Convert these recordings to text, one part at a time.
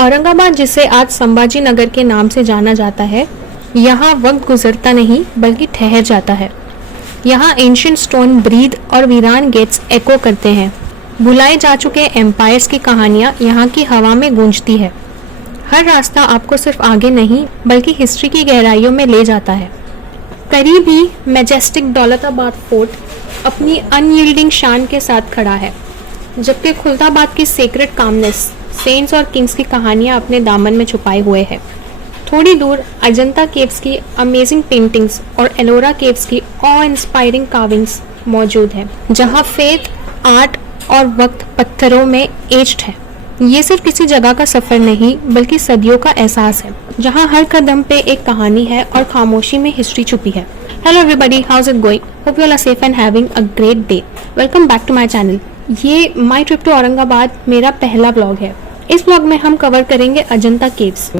औरंगाबाद, जिसे आज संभाजी नगर के नाम से जाना जाता है, यहाँ वक्त गुजरता नहीं बल्कि ठहर जाता है। यहाँ एंशिएंट स्टोन ब्रीद और वीरान गेट्स एको करते हैं। भुलाए जा चुके एम्पायर्स की कहानियाँ यहाँ की हवा में गूंजती है। हर रास्ता आपको सिर्फ आगे नहीं बल्कि हिस्ट्री की गहराइयों में ले जाता है। करीब ही मैजेस्टिक दौलताबाद फोर्ट अपनी अनयील्डिंग शान के साथ खड़ा है, जबकि खुलदाबाद की सेक्रेट कामनेस सेंट्स और किंग्स की कहानियां अपने दामन में छुपाए हुए है। थोड़ी दूर अजंता केव्स की अमेजिंग पेंटिंग्स और एलोरा केव्स की ऑ इंस्पायरिंग कार्विंग्स मौजूद है, जहां फेथ, आर्ट और वक्त पत्थरों में एज्ड है। ये सिर्फ किसी जगह का सफर नहीं बल्कि सदियों का एहसास है, जहां हर कदम पे एक कहानी है और खामोशी में हिस्ट्री छुपी है। Hello everybody, how is it going? Hope you all are safe and having a great day. Welcome back to my channel. ये माय ट्रिप टू औरंगाबाद मेरा पहला ब्लॉग है। इस ब्लॉग में हम कवर करेंगे अजंता केव्स।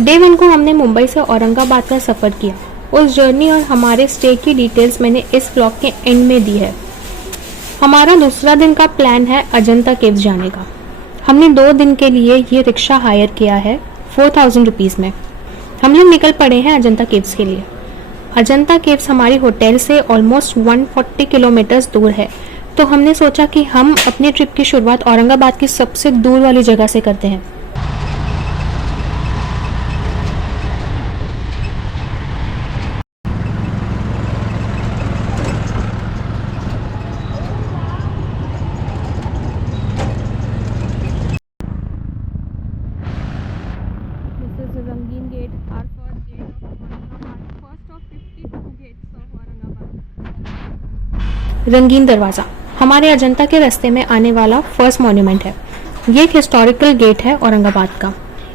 डे 1 को हमने मुंबई से औरंगाबाद का सफ़र किया। उस जर्नी और हमारे स्टे की डिटेल्स मैंने इस ब्लॉग के एंड में दी है। हमारा दूसरा दिन का प्लान है अजंता केव्स जाने का। हमने 2 दिन के लिए ये रिक्शा हायर किया है 4000 रुपीज़ में। हम लोग निकल पड़े हैं अजंता केव्स के लिए। अजंता केव्स हमारी होटल से ऑलमोस्ट 140 किलोमीटर्स दूर है, तो हमने सोचा कि हम अपने ट्रिप की शुरुआत औरंगाबाद की सबसे दूर वाली जगह से करते हैं। रंगीन gate, our first gate of Aurangabad, first of 52 gates of Aurangabad। रंगीन दरवाज़ा हमारे अजंता के रास्ते में आने वाला फर्स्ट मॉन्यूमेंट है। ये एक हिस्टोरिकल गेट है औरंगाबाद का।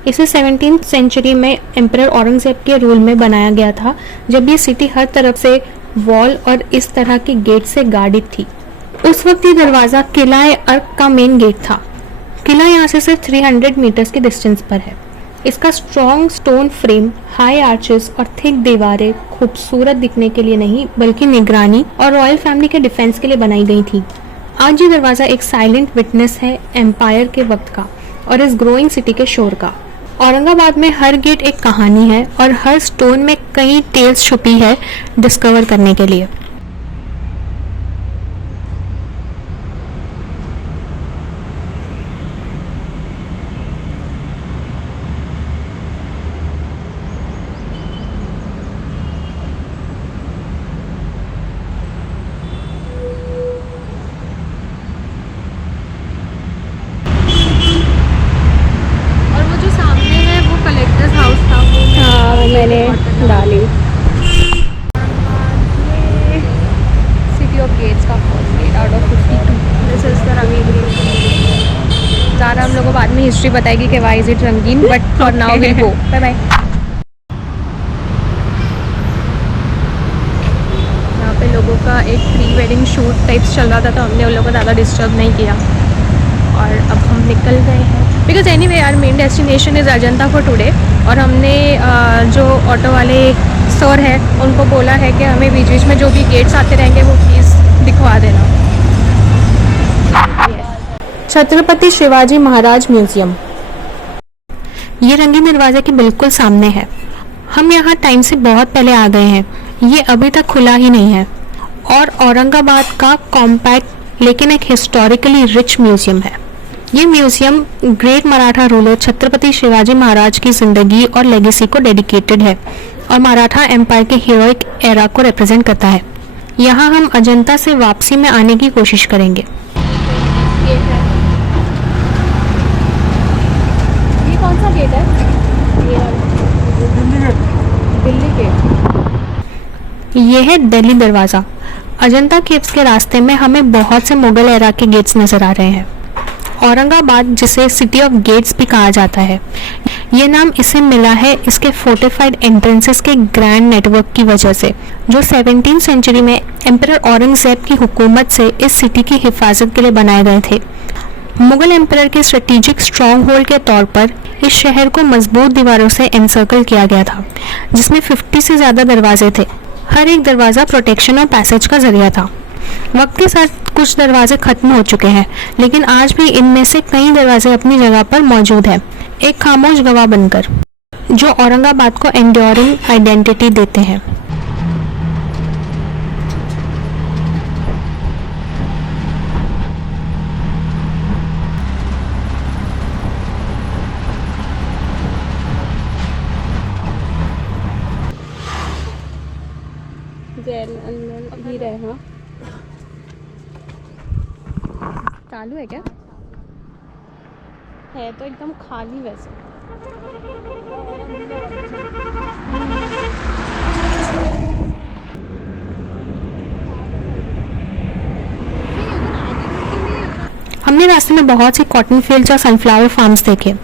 इसे 17th सेंचुरी में एम्परर औरंगजेब के रूल में बनाया गया था, जब ये सिटी हर तरफ से वॉल और इस तरह के गेट से गार्डेड थी। उस वक्त ये दरवाज़ा किला-ए-अर्क का मेन गेट था। किला यहाँ से सिर्फ 300 मीटर्स के डिस्टेंस पर है। इसका strong stone frame, high arches और थिक दीवारें खूबसूरत दिखने के लिए नहीं बल्कि निगरानी और रॉयल फैमिली के डिफेंस के लिए बनाई गई थी। आज ये दरवाज़ा एक साइलेंट विटनेस है एम्पायर के वक्त का और इस ग्रोइंग सिटी के शोर का। औरंगाबाद में हर गेट एक कहानी है और हर स्टोन में कई टेल्स छुपी है डिस्कवर करने के लिए। मैंने डाली सिटी ऑफ गेट्स का first gate out of 52। This is the Rangeen gate. ज़्यादा हम लोगों को बाद में हिस्ट्री बताएगी कि वाई इज इट रंगीन, but for now will go. Bye bye. यहाँ पे लोगों का एक प्री वेडिंग शूट टाइप्स चल रहा था, तो हमने उन लोगों को ज़्यादा डिस्टर्ब नहीं किया और अब हम निकल गए हैं। Because anyway our main destination is Ajanta for today. और हमने जो ऑटो वाले सर हैं उनको बोला है कि हमें बीच बीच में जो भी गेट्स आते रहेंगे वो प्लीज़ दिखवा देना। छत्रपति शिवाजी महाराज म्यूजियम ये रंगीन दरवाजे के बिल्कुल सामने है। हम यहाँ टाइम से बहुत पहले आ गए हैं। ये अभी तक खुला ही नहीं है और औरंगाबाद का कॉम्पैक्ट लेकिन एक हिस्टोरिकली रिच म्यूजियम है। ये museum great Maratha ruler Chhatrapati Shivaji Maharaj की जिंदगी और लेगेसी को डेडिकेटेड है और मराठा एम्पायर के हीरोइक एरा को रिप्रेजेंट करता है। यहाँ हम अजंता से वापसी में आने की कोशिश करेंगे। ये कौन सा गेट है? दिल्ली गेट। ये है दिल्ली दरवाज़ा। अजंता केव्स के रास्ते में हमें बहुत से मुगल एरा के गेट्स नज़र आ रहे हैं। औरंगाबाद, जिसे सिटी ऑफ गेट्स भी कहा जाता है, ये नाम इसे मिला है इसके फोर्टिफाइड एंट्रेंसेस के ग्रैंड नेटवर्क की वजह से, जो 17वीं सेंचुरी में एम्परर औरंगजेब की हुकूमत से इस सिटी की हिफाजत के लिए बनाए गए थे। मुगल एम्परर के स्ट्रेटेजिक स्ट्रॉन्ग होल्ड के तौर पर इस शहर को मजबूत दीवारों से एनसर्कल किया गया था, जिसमें 50 से ज़्यादा दरवाजे थे। हर एक दरवाज़ा प्रोटेक्शन और पैसेज का जरिया था। वक्त के साथ कुछ दरवाजे खत्म हो चुके हैं, लेकिन आज भी इनमें से कई दरवाजे अपनी जगह पर मौजूद हैं, एक खामोश गवाह बनकर, जो औरंगाबाद को एंड्योरिंग आइडेंटिटी देते हैं। जेल अंदर ही रहे। हाँ, चालू है क्या? है तो एकदम खाली वैसे। हमने रास्ते में बहुत सी कॉटन फील्ड्स और सनफ्लावर फार्म्स देखे।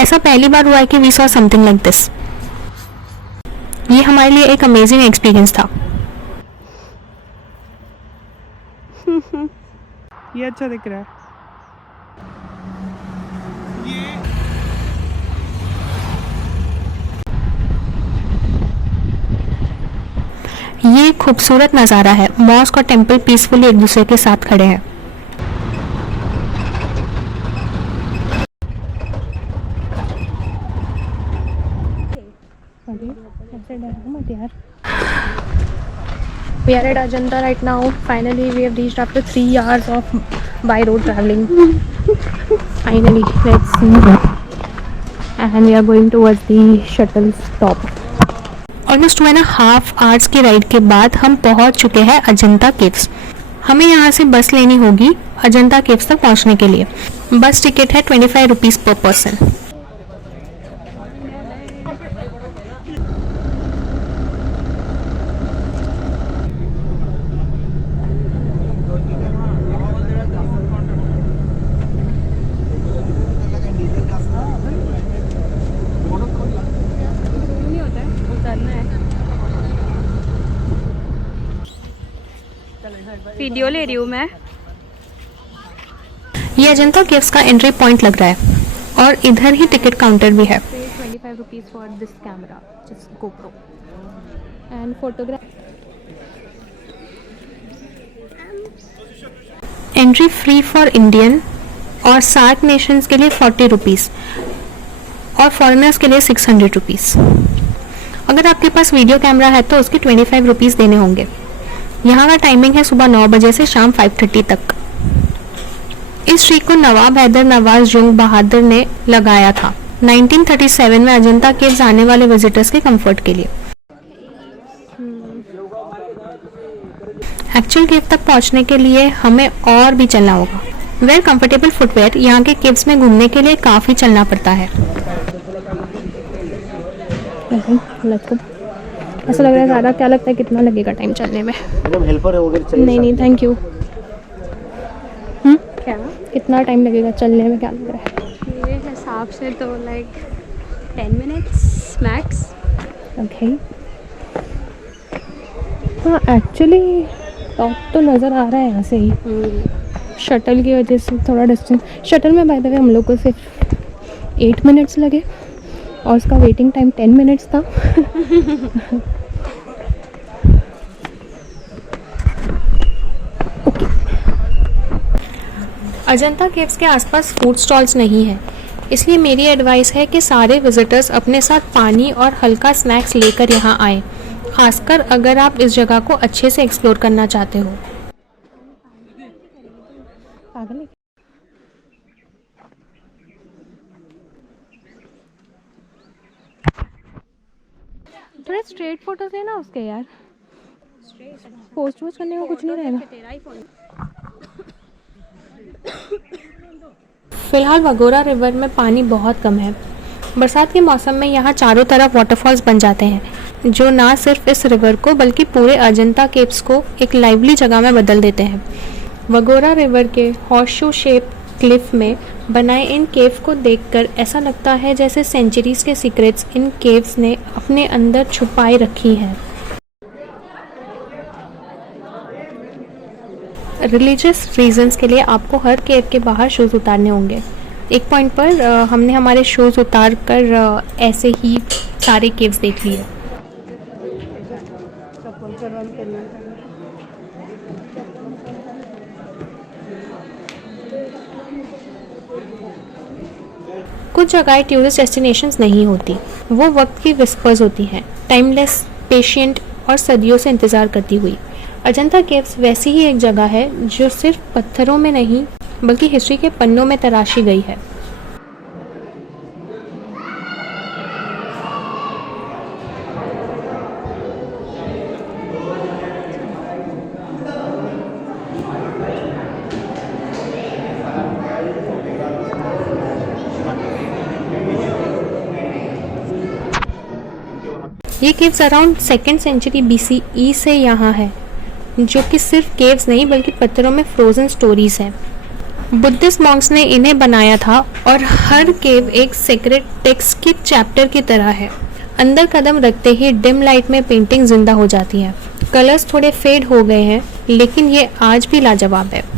ऐसा पहली बार हुआ है कि we saw something like this. ये हमारे लिए एक अमेजिंग एक्सपीरियंस था। ये अच्छा दिख रहा है। ये खूबसूरत नज़ारा है। मॉस्क और टेंपल पीसफुली एक दूसरे के साथ खड़े हैं। We are at Ajanta right now. Finally, we have reached after 3 hours of by road traveling. Finally, let's see. And we are going towards the shuttle stop. Almost 2.5 hours की ride के बाद हम पहुंच चुके हैं अजंता केव्स। हमें यहाँ से बस लेनी होगी अजंता केव्स तक पहुँचने के लिए। बस टिकट है 25 रुपीज़ पर पर्सन। वीडियो ले रही हूँ मैं। ये अजंता केव्स का एंट्री पॉइंट लग रहा है और इधर ही टिकट काउंटर भी है। 25 rupees for this camera, just GoPro and photograph. Entry free for Indian और सार्क नेशंस के लिए 40 रुपीज़ और फॉरेनर्स के लिए 600 रुपीज़। अगर आपके पास वीडियो कैमरा है तो उसके 25 रुपीज़ देने होंगे। यहाँ का टाइमिंग है सुबह 9 बजे से शाम 5:30 तक। इस स्ट्रीट को नवाब हैदर नवाज जंग बहादुर ने लगाया था 1937 में अजंता केव्स आने वाले विजिटर्स के कंफर्ट के लिए। एक्चुअल केव तक पहुंचने के लिए हमें और भी चलना होगा। वेयर कंफर्टेबल फुटवेयर यहाँ के केव्स में घूमने के लिए काफ़ी चलना पड़ता है। ऐसा लग रहा है ज़्यादा। क्या लगता है कितना लगेगा टाइम चलने में? हेल्पर है वगैरह चाहिए? नहीं थैंक यू। क्या कितना टाइम लगेगा चलने में, क्या लग रहा है? मेरे हिसाब से तो लाइक 10 मिनट्स मैक्स। ओके। हाँ एक्चुअली टॉप तो नज़र आ रहा है यहाँ से ही। शटल की वजह से थोड़ा डिस्टेंस। शटल में बाय द वे हम लोग को सिर्फ 8 मिनट्स लगे और उसका वेटिंग टाइम 10 मिनट्स था। अजंता केव्स के आसपास फूड स्टॉल्स नहीं है, इसलिए मेरी एडवाइस है कि सारे विजिटर्स अपने साथ पानी और हल्का स्नैक्स लेकर यहाँ आएँ, खासकर अगर आप इस जगह को अच्छे से एक्सप्लोर करना चाहते हो। थोड़े स्ट्रेट फोटोज लेना उसके यार, पोस्ट वोस्ट करने में कुछ नहीं रहेगा। फिलहाल वगोरा रिवर में पानी बहुत कम है। बरसात के मौसम में यहाँ चारों तरफ वाटरफॉल्स बन जाते हैं। जो ना सिर्फ इस रिवर को बल्कि पूरे अजंता केव्स को एक लाइवली जगह में बदल देते हैं। वगोरा रिवर के हॉर्सशू शेप क्लिफ में बनाए इन केव को देखकर ऐसा लगता है जैसे सेंचुरीज के सीक्रेट्स इन केव्स ने अपने अंदर छुपाए रखी हैं। रिलीजियस रीजंस के लिए आपको हर केव के बाहर शूज़ उतारने होंगे। एक पॉइंट पर हमने हमारे शूज़ उतार कर ऐसे ही सारे केव्स देख लिए। कुछ जगह टूरिस्ट डेस्टिनेशंस नहीं होती, वो वक्त की विस्पर्स होती हैं, टाइमलेस, पेशेंट और सदियों से इंतज़ार करती हुई। अजंता केव्स वैसी ही एक जगह है जो सिर्फ पत्थरों में नहीं बल्कि हिस्ट्री के पन्नों में तराशी गई है। ये caves around 2nd century BCE से यहाँ है, जो कि सिर्फ केव्स नहीं बल्कि पत्थरों में फ्रोजन स्टोरीज हैं। बुद्धिस्ट मॉन्क्स ने इन्हें बनाया था और हर केव एक सेक्रेट टेक्स्ट के चैप्टर की तरह है। अंदर कदम रखते ही डिम लाइट में पेंटिंग जिंदा हो जाती है। कलर्स थोड़े फेड हो गए हैं लेकिन ये आज भी लाजवाब है।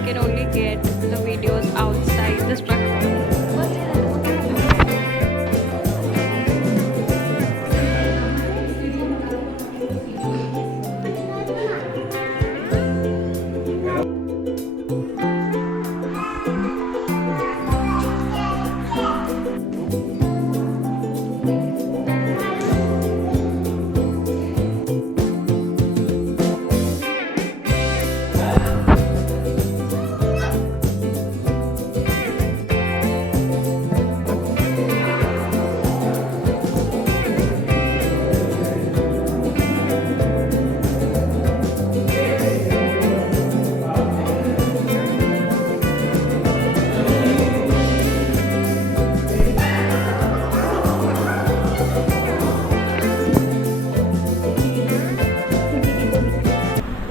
can only get the videos outside the structure.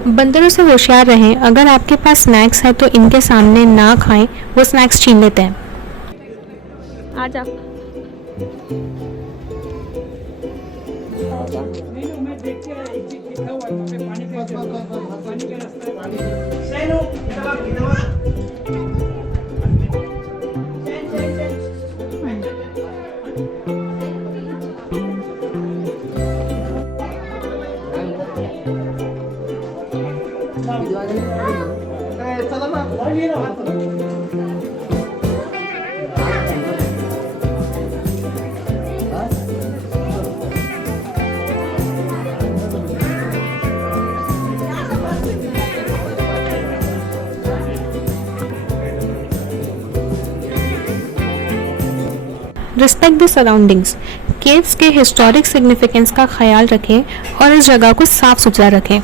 बंदरों से होशियार रहें। अगर आपके पास स्नैक्स है तो इनके सामने ना खाएं, वो स्नैक्स छीन लेते हैं। आजा। Respect the surroundings. केव्स के हिस्टोरिक सिग्निफिकेंस का ख्याल रखें और इस जगह को साफ सुथरा रखें।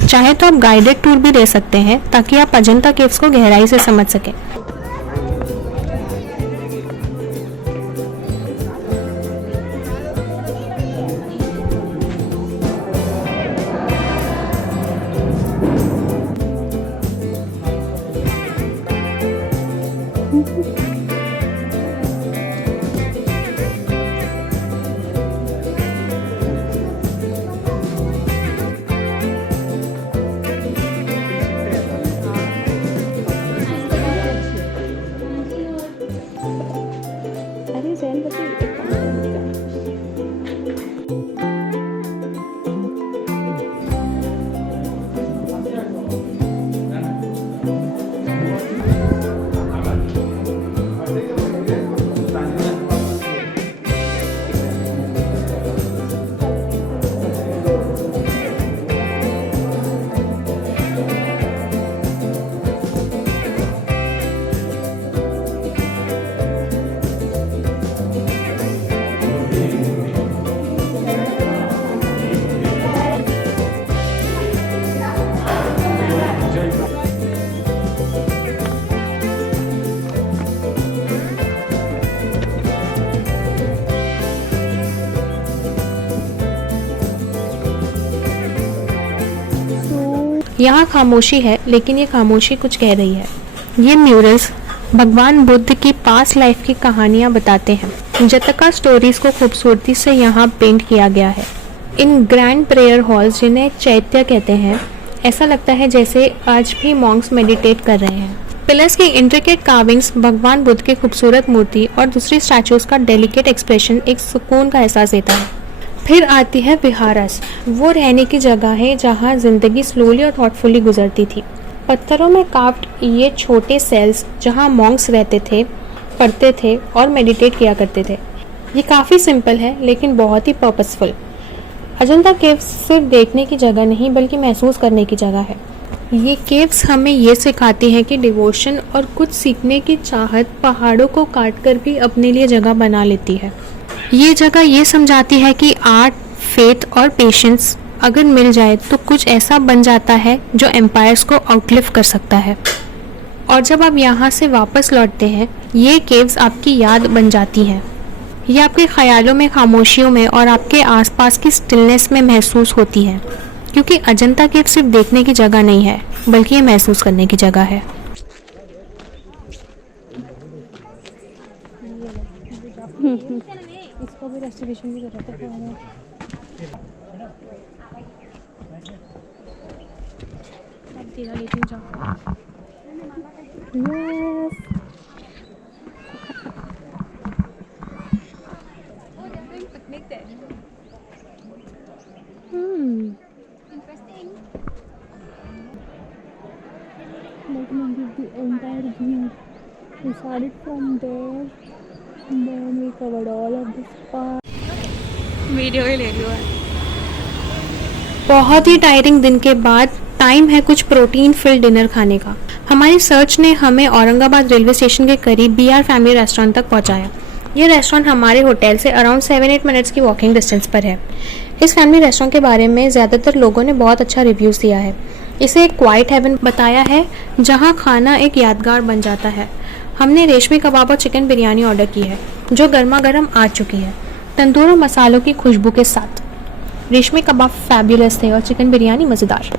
चाहे तो आप गाइडेड टूर भी ले सकते हैं ताकि आप अजंता केव्स को गहराई से समझ सकें। यहाँ खामोशी है, लेकिन ये खामोशी कुछ कह रही है। ये म्यूरल्स भगवान बुद्ध की पास्ट लाइफ की कहानियाँ बताते हैं। जतका स्टोरीज को खूबसूरती से यहाँ पेंट किया गया है। इन ग्रैंड प्रेयर हॉल्स, जिन्हें चैत्य कहते हैं, ऐसा लगता है जैसे आज भी मॉन्क्स मेडिटेट कर रहे हैं। पिलर्स की इंट्रिकेट कार्विंग्स, भगवान बुद्ध की खूबसूरत मूर्ति और दूसरी स्टैचूज का डेलिकेट एक्सप्रेशन एक सुकून का एहसास देता है। फिर आती है विहारस। वो रहने की जगह है जहाँ जिंदगी स्लोली और थॉटफुली गुजरती थी। पत्थरों में कार्व्ड ये छोटे सेल्स जहाँ मॉन्क्स रहते थे, पढ़ते थे और मेडिटेट किया करते थे। ये काफ़ी सिंपल है लेकिन बहुत ही पर्पसफुल। अजंता केव्स सिर्फ देखने की जगह नहीं बल्कि महसूस करने की जगह है। ये केव्स हमें ये सिखाती हैं कि डिवोशन और कुछ सीखने की चाहत पहाड़ों को काट कर भी अपने लिए जगह बना लेती है। ये जगह ये समझाती है कि आर्ट, फेथ और पेशेंस अगर मिल जाए तो कुछ ऐसा बन जाता है जो एम्पायर्स को आउटलिव कर सकता है। और जब आप यहाँ से वापस लौटते हैं, ये केव्स आपकी याद बन जाती हैं। ये आपके ख्यालों में, खामोशियों में और आपके आसपास की स्टिलनेस में महसूस होती है, क्योंकि अजंता केव सिर्फ देखने की जगह नहीं है बल्कि ये महसूस करने की जगह है। इसको भी रेस्टोरेशन की जरूरत है। अब तेरा लेके जाओ। Let me give the entire view. We started from there, and then we covered all of this part. Video ही ले लियो। बहुत ही टायरिंग दिन के बाद टाइम है कुछ प्रोटीन फिल्ड डिनर खाने का। हमारी सर्च ने हमें औरंगाबाद रेलवे स्टेशन के करीब BR फैमिली रेस्टोरेंट तक पहुंचाया। ये रेस्टोरेंट हमारे होटल से अराउंड 7-8 मिनट्स की वॉकिंग डिस्टेंस पर है। इस फैमिली रेस्टोरेंट के बारे में ज़्यादातर लोगों ने बहुत अच्छा रिव्यूज़ दिया है। इसे एक क्वाइट हेवन बताया है जहां खाना एक यादगार बन जाता है। हमने रेशमी कबाब और चिकन बिरयानी ऑर्डर की है जो गर्मा गर्म आ चुकी है, तंदूर और मसालों की खुशबू के साथ। रेशमी कबाब फैबुलस थे और चिकन बिरयानी मज़ेदार।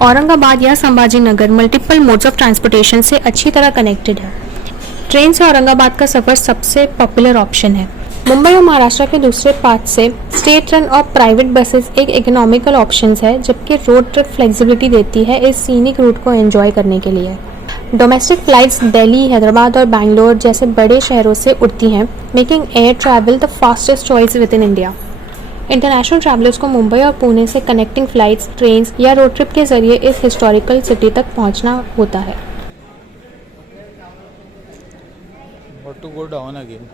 औरंगाबाद या Sambhaji Nagar multiple modes of transportation से अच्छी तरह कनेक्टेड है। ट्रेन से औरंगाबाद का सफ़र सबसे पॉपुलर ऑप्शन है। मुंबई और महाराष्ट्र के दूसरे पार्ट से स्टेट रन और प्राइवेट बसेस एक इकोनॉमिकल ऑप्शंस है, जबकि रोड ट्रिप फ्लेक्सिबिलिटी देती है इस सीनिक रूट को एंजॉय करने के लिए। डोमेस्टिक फ्लाइट्स दिल्ली, हैदराबाद और बैंगलोर जैसे बड़े शहरों से उड़ती हैं, making air travel the fastest choice with in India. International travellers को मुंबई और पुणे से कनेक्टिंग फ्लाइट्स, ट्रेन्स या रोड ट्रिप के जरिए इस हिस्टोरिकल सिटी तक पहुंचना होता है। But to go down again.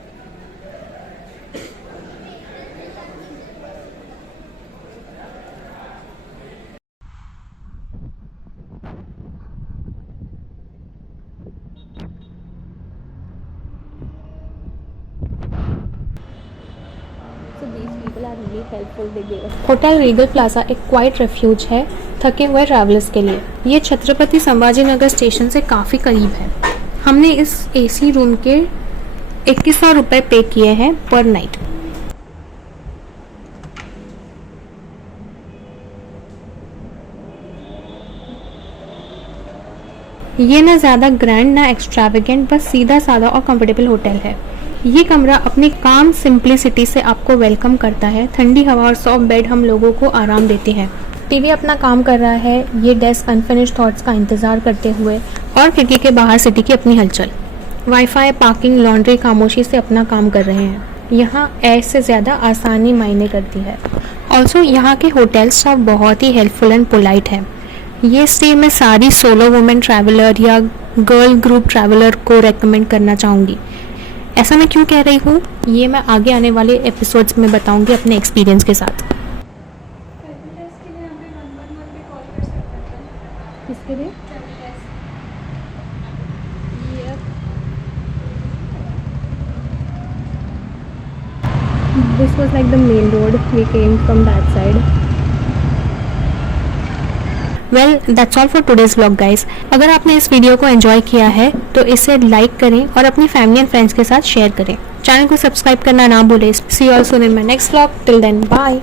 So these people are really helpful. They gave us. Hotel Regal plaza एक क्वाइट रेफ्यूज है थके हुए ट्रैवलर्स के लिए। ये छत्रपति संभाजी नगर स्टेशन से काफ़ी करीब है। हमने इस AC रूम के 2100 रुपये पे किए हैं पर नाइट। ये ना ज़्यादा ग्रैंड ना एक्स्ट्रावेगेंट, बस सीधा साधा और कंफर्टेबल होटल है। ये कमरा अपनी काम सिंप्लिसिटी से आपको वेलकम करता है। ठंडी हवा और सॉफ्ट बेड हम लोगों को आराम देते हैं। टीवी अपना काम कर रहा है, ये डेस्क अनफिनिश्ड थॉट्स का इंतज़ार करते हुए, और खिड़की के बाहर सिटी की अपनी हलचल। वाईफाई, पार्किंग, लॉन्ड्री खामोशी से अपना काम कर रहे हैं। यहाँ एयर से ज़्यादा आसानी मायने करती है। ऑल्सो यहाँ के होटल स्टाफ बहुत ही हेल्पफुल एंड पोलाइट है। ये स्टे मैं सारी सोलो वुमेन ट्रैवलर या गर्ल ग्रुप ट्रैवलर को रेकमेंड करना चाहूँगी। ऐसा मैं क्यों कह रही हूँ, ये मैं आगे आने वाले एपिसोड्स में बताऊँगी अपने एक्सपीरियंस के साथ। किसके लिए? This was like the main road. We came from that side. Well that's all for today's vlog guys. अगर आपने इस वीडियो को एंजॉय किया है तो इसे लाइक करें और अपनी फैमिली एंड फ्रेंड्स के साथ शेयर करें। चैनल को सब्सक्राइब करना ना भूलें। See you all soon in my next vlog. Till then bye.